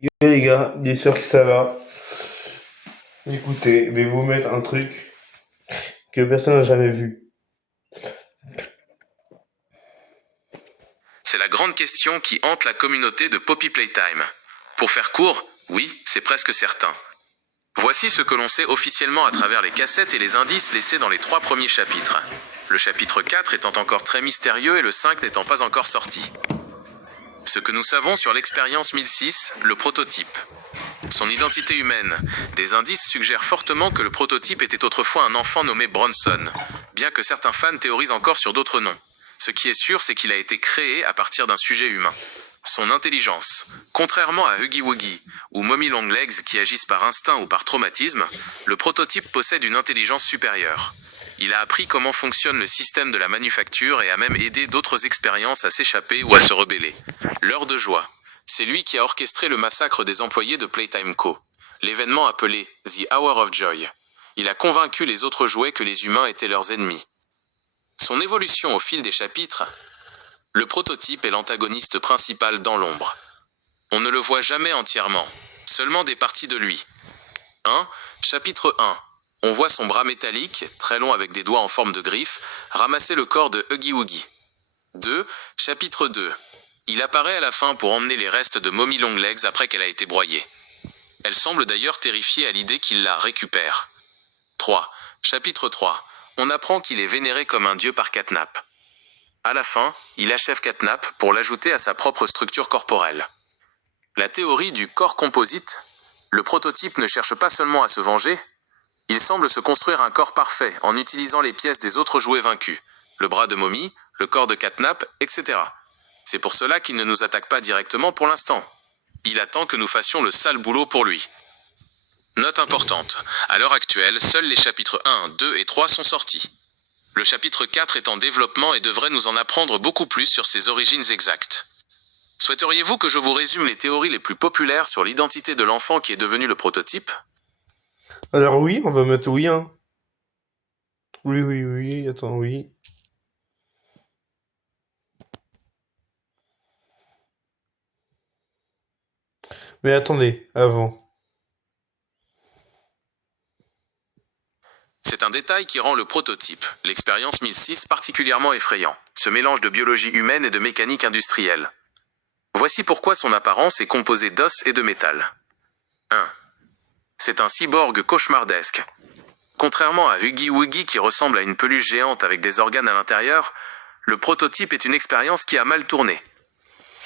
Yo les gars, j'espère que ça va. Écoutez, je vais vous mettre un truc que personne n'a jamais vu. C'est la grande question qui hante la communauté de Poppy Playtime. Pour faire court, oui, c'est presque certain. Voici ce que l'on sait officiellement à travers les cassettes et les indices laissés dans les 3 premiers chapitres. Le chapitre 4 étant encore très mystérieux et le 5 n'étant pas encore sorti. Ce que nous savons sur l'expérience 1006, le prototype. Son identité humaine. Des indices suggèrent fortement que le prototype était autrefois un enfant nommé Bronson, bien que certains fans théorisent encore sur d'autres noms. Ce qui est sûr, c'est qu'il a été créé à partir d'un sujet humain. Son intelligence. Contrairement à Huggy Wuggy ou Mommy Longlegs qui agissent par instinct ou par traumatisme, le prototype possède une intelligence supérieure. Il a appris comment fonctionne le système de la manufacture et a même aidé d'autres expériences à s'échapper ou à se rebeller. L'heure de joie. C'est lui qui a orchestré le massacre des employés de Playtime Co., l'événement appelé The Hour of Joy. Il a convaincu les autres jouets que les humains étaient leurs ennemis. Son évolution au fil des chapitres. Le prototype est l'antagoniste principal dans l'ombre. On ne le voit jamais entièrement, seulement des parties de lui. 1. Chapitre 1. On voit son bras métallique, très long avec des doigts en forme de griffes, ramasser le corps de Huggy Wuggy. 2. Chapitre 2. Il apparaît à la fin pour emmener les restes de Mommy Longlegs après qu'elle a été broyée. Elle semble d'ailleurs terrifiée à l'idée qu'il la récupère. 3. Chapitre 3. On apprend qu'il est vénéré comme un dieu par Catnap. À la fin, il achève Catnap pour l'ajouter à sa propre structure corporelle. La théorie du corps composite. Le prototype ne cherche pas seulement à se venger, il semble se construire un corps parfait en utilisant les pièces des autres jouets vaincus, le bras de Mommy, le corps de Catnap, etc. C'est pour cela qu'il ne nous attaque pas directement pour l'instant. Il attend que nous fassions le sale boulot pour lui. Note importante, à l'heure actuelle, seuls les chapitres 1, 2 et 3 sont sortis. Le chapitre 4 est en développement et devrait nous en apprendre beaucoup plus sur ses origines exactes. Souhaiteriez-vous que je vous résume les théories les plus populaires sur l'identité de l'enfant qui est devenu le prototype ? Alors oui, on va mettre oui, hein. Oui, oui, oui, attends, oui. Mais attendez, avant. C'est un détail qui rend le prototype, l'expérience 1006, particulièrement effrayant, ce mélange de biologie humaine et de mécanique industrielle. Voici pourquoi son apparence est composée d'os et de métal. 1. C'est un cyborg cauchemardesque. Contrairement à Huggy Wuggy qui ressemble à une peluche géante avec des organes à l'intérieur, le prototype est une expérience qui a mal tourné.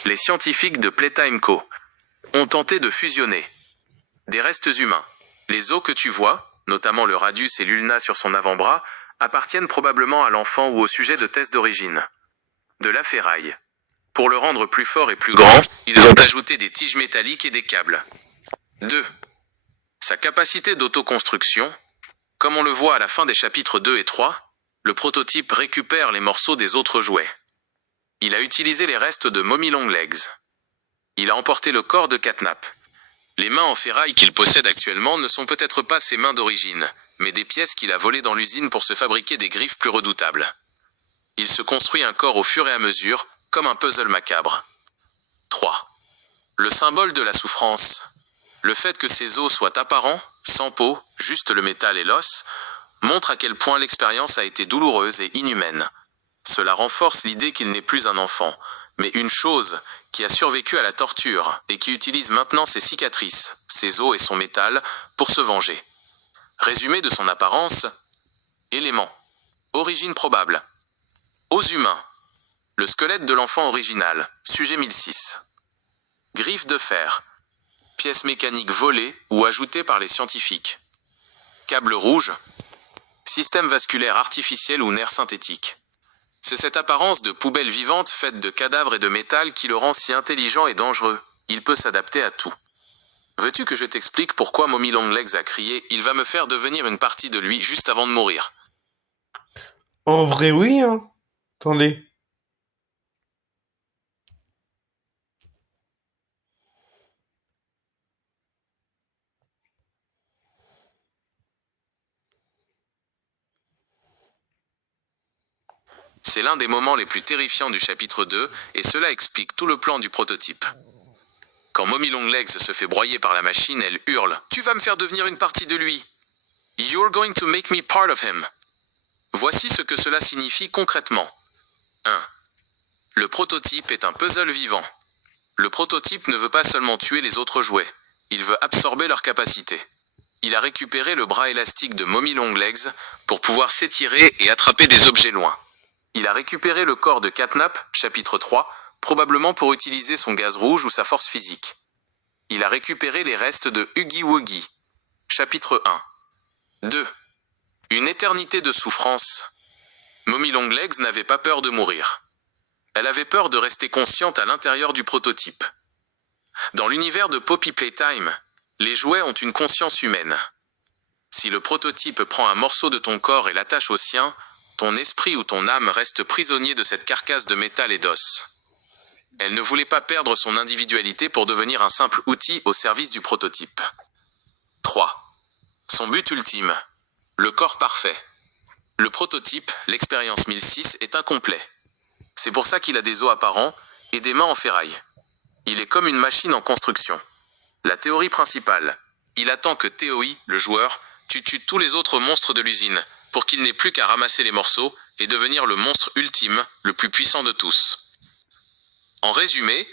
Les scientifiques de Playtime Co. ont tenté de fusionner des restes humains. Les os que tu vois, notamment le radius et l'ulna sur son avant-bras, appartiennent probablement à l'enfant ou au sujet de tests d'origine. De la ferraille. Pour le rendre plus fort et plus grand, ils ont ajouté des tiges métalliques et des câbles. 2. Sa capacité d'autoconstruction. Comme on le voit à la fin des chapitres 2 et 3, le prototype récupère les morceaux des autres jouets. Il a utilisé les restes de Mommy Longlegs. Il a emporté le corps de Catnap. Les mains en ferraille qu'il possède actuellement ne sont peut-être pas ses mains d'origine, mais des pièces qu'il a volées dans l'usine pour se fabriquer des griffes plus redoutables. Il se construit un corps au fur et à mesure, comme un puzzle macabre. 3. Le symbole de la souffrance. Le fait que ses os soient apparents, sans peau, juste le métal et l'os, montre à quel point l'expérience a été douloureuse et inhumaine. Cela renforce l'idée qu'il n'est plus un enfant, mais une chose qui a survécu à la torture et qui utilise maintenant ses cicatrices, ses os et son métal pour se venger. Résumé de son apparence. Éléments. Origine probable. Os humains. Le squelette de l'enfant original, sujet 1006. Griffes de fer. Pièces mécaniques volées ou ajoutées par les scientifiques. Câble rouge. Système vasculaire artificiel ou nerf synthétique. C'est cette apparence de poubelle vivante faite de cadavres et de métal qui le rend si intelligent et dangereux. Il peut s'adapter à tout. Veux-tu que je t'explique pourquoi Mommy Longlegs a crié « Il va me faire devenir une partie de lui juste avant de mourir ». En vrai, oui, hein. Attendez. C'est l'un des moments les plus terrifiants du chapitre 2, et cela explique tout le plan du prototype. Quand Mommy Longlegs se fait broyer par la machine, elle hurle « Tu vas me faire devenir une partie de lui !»« You're going to make me part of him !» Voici ce que cela signifie concrètement. 1. Le prototype est un puzzle vivant. Le prototype ne veut pas seulement tuer les autres jouets, il veut absorber leurs capacités. Il a récupéré le bras élastique de Mommy Longlegs pour pouvoir s'étirer et attraper des objets loin. Il a récupéré le corps de Catnap, chapitre 3, probablement pour utiliser son gaz rouge ou sa force physique. Il a récupéré les restes de Huggy Wuggy, chapitre 1. 2. Une éternité de souffrance. Mommy Longlegs n'avait pas peur de mourir. Elle avait peur de rester consciente à l'intérieur du prototype. Dans l'univers de Poppy Playtime, les jouets ont une conscience humaine. Si le prototype prend un morceau de ton corps et l'attache au sien, ton esprit ou ton âme reste prisonnier de cette carcasse de métal et d'os. Elle ne voulait pas perdre son individualité pour devenir un simple outil au service du prototype. 3. Son but ultime. Le corps parfait. Le prototype, l'expérience 1006, est incomplet. C'est pour ça qu'il a des os apparents et des mains en ferraille. Il est comme une machine en construction. La théorie principale. Il attend que TOI, le joueur, tue tous les autres monstres de l'usine, pour qu'il n'ait plus qu'à ramasser les morceaux et devenir le monstre ultime, le plus puissant de tous. En résumé,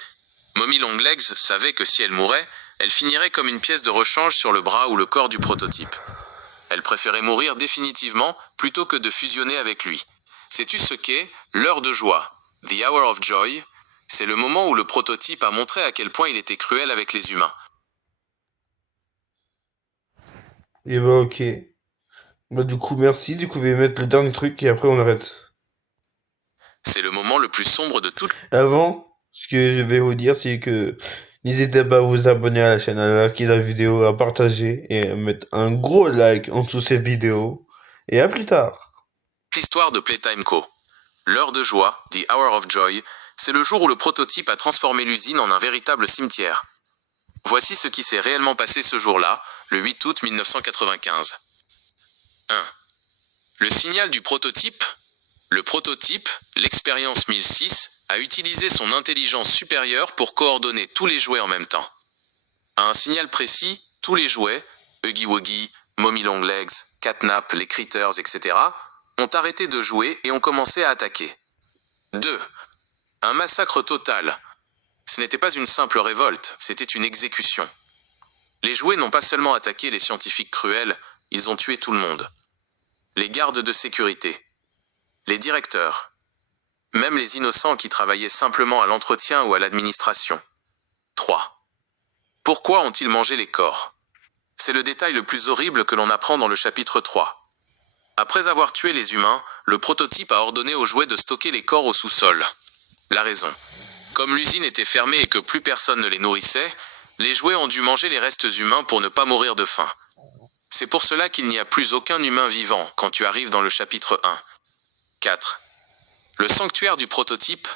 Mommy Longlegs savait que si elle mourait, elle finirait comme une pièce de rechange sur le bras ou le corps du prototype. Elle préférait mourir définitivement plutôt que de fusionner avec lui. Sais-tu ce qu'est l'heure de joie, The Hour of Joy? C'est le moment où le prototype a montré à quel point il était cruel avec les humains. Et bah ok. Bah du coup merci, du coup je vais mettre le dernier truc et après on arrête. C'est le moment le plus sombre de toute... Avant, ce que je vais vous dire c'est que n'hésitez pas à vous abonner à la chaîne, à liker la vidéo, à partager et à mettre un gros like en dessous de cette vidéo. Et à plus tard. L'histoire de Playtime Co. L'heure de joie, The Hour of Joy, c'est le jour où le prototype a transformé l'usine en un véritable cimetière. Voici ce qui s'est réellement passé ce jour-là, le 8 août 1995. 1. Le signal du prototype. Le prototype, l'expérience 1006, a utilisé son intelligence supérieure pour coordonner tous les jouets en même temps. À un signal précis, tous les jouets, Huggy Wuggy, Mommy Longlegs, Catnap, les Critters, etc., ont arrêté de jouer et ont commencé à attaquer. 2. Un massacre total. Ce n'était pas une simple révolte, c'était une exécution. Les jouets n'ont pas seulement attaqué les scientifiques cruels, ils ont tué tout le monde. Les gardes de sécurité, les directeurs, même les innocents qui travaillaient simplement à l'entretien ou à l'administration. 3. Pourquoi ont-ils mangé les corps? C'est le détail le plus horrible que l'on apprend dans le chapitre 3. Après avoir tué les humains, le prototype a ordonné aux jouets de stocker les corps au sous-sol. La raison. Comme l'usine était fermée et que plus personne ne les nourrissait, les jouets ont dû manger les restes humains pour ne pas mourir de faim. C'est pour cela qu'il n'y a plus aucun humain vivant quand tu arrives dans le chapitre 1. 4. Le sanctuaire du prototype.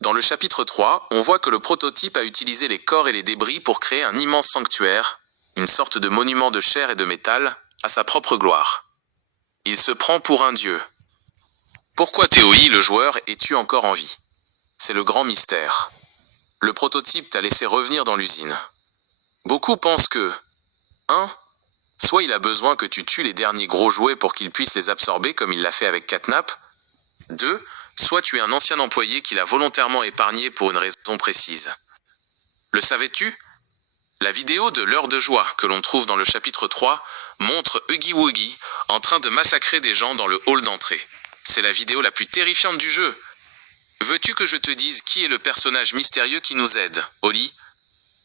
Dans le chapitre 3, on voit que le prototype a utilisé les corps et les débris pour créer un immense sanctuaire, une sorte de monument de chair et de métal, à sa propre gloire. Il se prend pour un dieu. Pourquoi TOI, le joueur, es-tu encore en vie? C'est le grand mystère. Le prototype t'a laissé revenir dans l'usine. Beaucoup pensent que 1. Soit il a besoin que tu tues les derniers gros jouets pour qu'il puisse les absorber comme il l'a fait avec Catnap. 2. Soit tu es un ancien employé qu'il a volontairement épargné pour une raison précise. Le savais-tu? La vidéo de l'heure de joie que l'on trouve dans le chapitre 3 montre Huggy Wuggy en train de massacrer des gens dans le hall d'entrée. C'est la vidéo la plus terrifiante du jeu. Veux-tu que je te dise qui est le personnage mystérieux qui nous aide, Oli?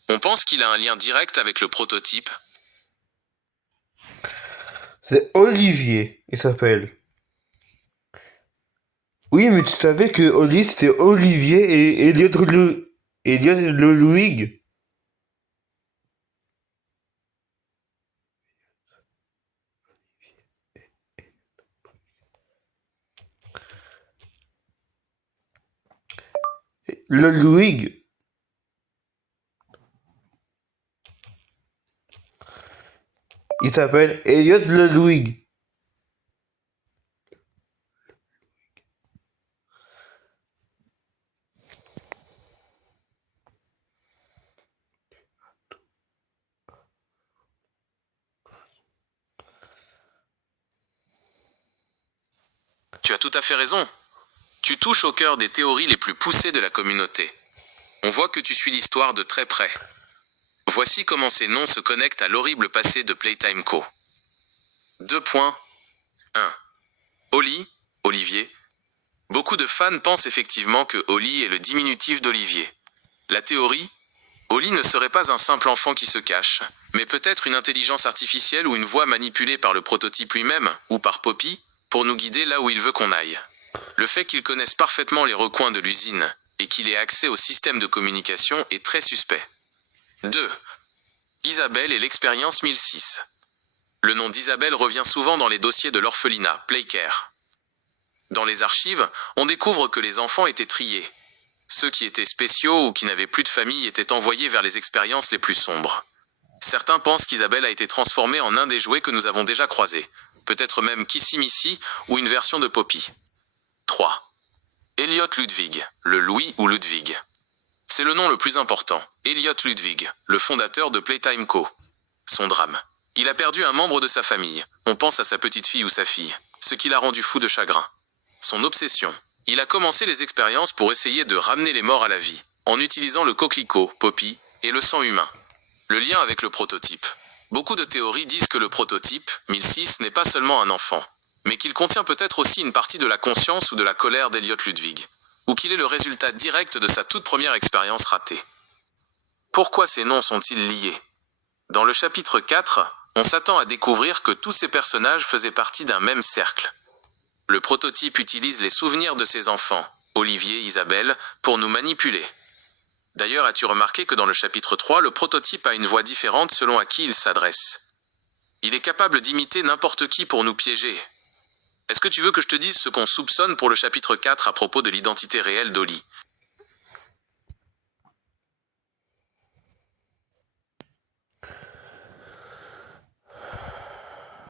On pense qu'il a un lien direct avec le prototype. C'est Olivier, il s'appelle. Oui, mais tu savais que Oli c'était Olivier et Elliot le Louig. Le Louig. Il s'appelle Elliot le Louig. Tu as tout à fait raison. Tu touches au cœur des théories les plus poussées de la communauté. On voit que tu suis l'histoire de très près. Voici comment ces noms se connectent à l'horrible passé de Playtime Co. 2.1. Holly, Olivier. Beaucoup de fans pensent effectivement que Holly est le diminutif d'Olivier. La théorie, Holly ne serait pas un simple enfant qui se cache, mais peut-être une intelligence artificielle ou une voix manipulée par le prototype lui-même, ou par Poppy, pour nous guider là où il veut qu'on aille. Le fait qu'il connaisse parfaitement les recoins de l'usine, et qu'il ait accès au système de communication est très suspect. 2. Isabelle et l'expérience 1006. Le nom d'Isabelle revient souvent dans les dossiers de l'orphelinat, Playcare. Dans les archives, on découvre que les enfants étaient triés. Ceux qui étaient spéciaux ou qui n'avaient plus de famille étaient envoyés vers les expériences les plus sombres. Certains pensent qu'Isabelle a été transformée en un des jouets que nous avons déjà croisés, peut-être même Kissimissy ou une version de Poppy. 3. Elliot Ludwig, le Louis ou Ludwig. C'est le nom le plus important, Elliot Ludwig, le fondateur de Playtime Co. Son drame. Il a perdu un membre de sa famille, on pense à sa petite fille ou sa fille, ce qui l'a rendu fou de chagrin. Son obsession. Il a commencé les expériences pour essayer de ramener les morts à la vie, en utilisant le coquelicot, Poppy, et le sang humain. Le lien avec le prototype. Beaucoup de théories disent que le prototype, 1006, n'est pas seulement un enfant, mais qu'il contient peut-être aussi une partie de la conscience ou de la colère d'Elliot Ludwig, ou qu'il est le résultat direct de sa toute première expérience ratée. Pourquoi ces noms sont-ils liés? Dans le chapitre 4, on s'attend à découvrir que tous ces personnages faisaient partie d'un même cercle. Le prototype utilise les souvenirs de ses enfants, Olivier, Isabelle, pour nous manipuler. D'ailleurs, as-tu remarqué que dans le chapitre 3, le prototype a une voix différente selon à qui il s'adresse? Il est capable d'imiter n'importe qui pour nous piéger. Est-ce que tu veux que je te dise ce qu'on soupçonne pour le chapitre 4 à propos de l'identité réelle d'Holly?